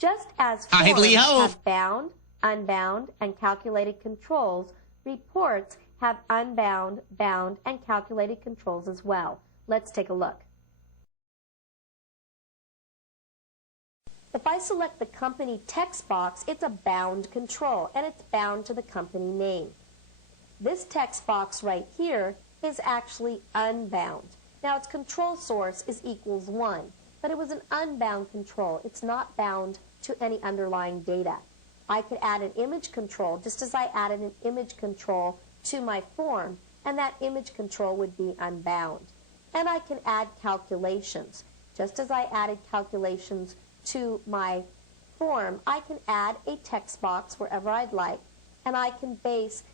Just as I forms believe have bound, unbound, and calculated controls, reports have unbound, bound, and calculated controls as well. Let's take a look. If I select the company text box, it's a bound control, and it's bound to the company name. This text box right here is actually unbound. Now its control source is equals 1, but it was an unbound control. It's not bound to any underlying data. I could add an image control just as I added an image control to my form, and that image control would be unbound. And I can add calculations. Just as I added calculations to my form, I can add a text box wherever I'd like, and I can base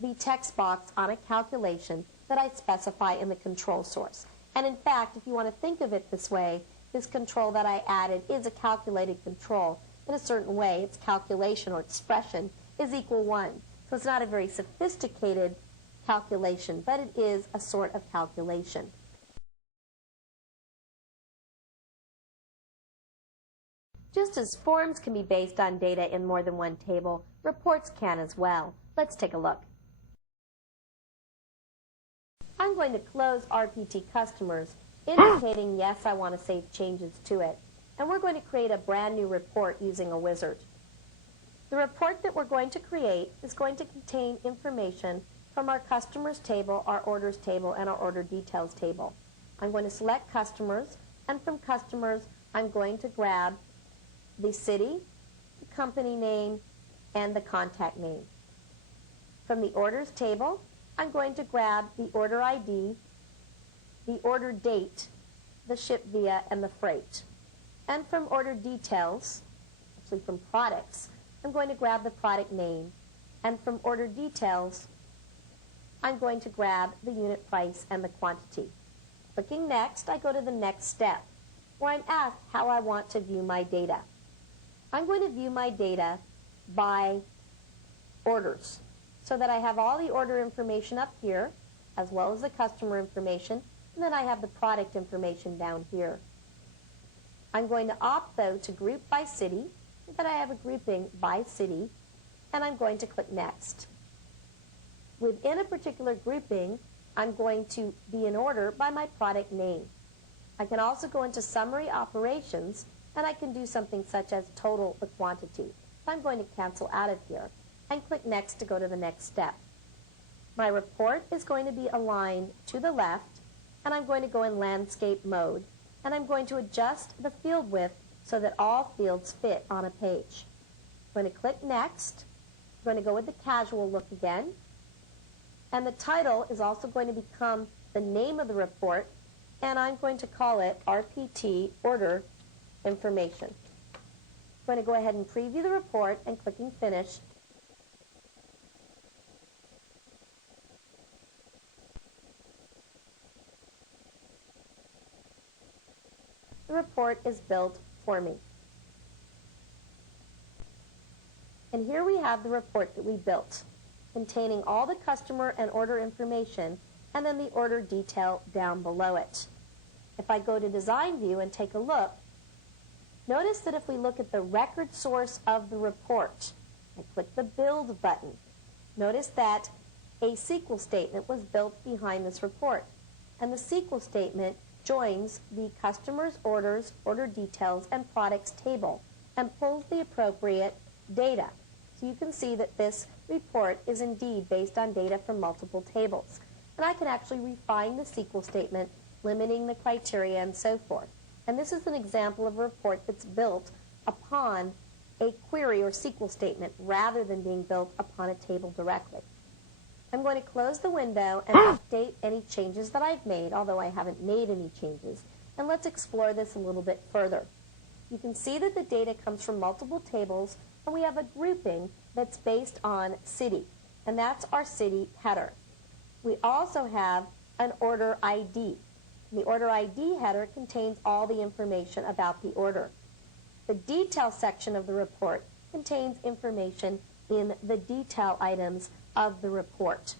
the text box on a calculation that I specify in the control source. And in fact, if you want to think of it this way, this control that I added is a calculated control. In a certain way, its calculation or expression is equal 1. So it's not a very sophisticated calculation, but it is a sort of calculation. Just as forms can be based on data in more than one table, reports can as well. Let's take a look. I'm going to close RPT customers, indicating yes, I want to save changes to it. And we're going to create a brand new report using a wizard. The report that we're going to create is going to contain information from our customers table, our orders table, and our order details table. I'm going to select customers, and from customers, I'm going to grab the city, the company name, and the contact name. From the orders table, I'm going to grab the order ID, the order date, the ship via, and the freight. And from order details, actually from products, I'm going to grab the product name. And from order details, I'm going to grab the unit price and the quantity. Clicking next, I go to the next step, where I'm asked how I want to view my data. I'm going to view my data by orders, so that I have all the order information up here, as well as the customer information, and then I have the product information down here. I'm going to opt, though, to group by city, so that I have a grouping by city, and I'm going to click Next. Within a particular grouping, I'm going to be in order by my product name. I can also go into Summary Operations, and I can do something such as total the quantity. So I'm going to cancel out of here and click Next to go to the next step. My report is going to be aligned to the left, and I'm going to go in landscape mode, and I'm going to adjust the field width so that all fields fit on a page. I'm going to click Next. I'm going to go with the casual look again, and the title is also going to become the name of the report, and I'm going to call it RPT Order Information. I'm going to go ahead and preview the report and clicking Finish. The report is built for me. And here we have the report that we built, containing all the customer and order information, and then the order detail down below it. If I go to Design View and take a look, notice that if we look at the record source of the report, I click the Build button, notice that a SQL statement was built behind this report. And the SQL statement joins the customers, orders, order details, and products table and pulls the appropriate data. So you can see that this report is indeed based on data from multiple tables. And I can actually refine the SQL statement, limiting the criteria and so forth. And this is an example of a report that's built upon a query or SQL statement rather than being built upon a table directly. I'm going to close the window and update any changes that I've made, although I haven't made any changes. And let's explore this a little bit further. You can see that the data comes from multiple tables, and we have a grouping that's based on city, and that's our city header. We also have an order ID. The order ID header contains all the information about the order. The detail section of the report contains information in the detail items of the report.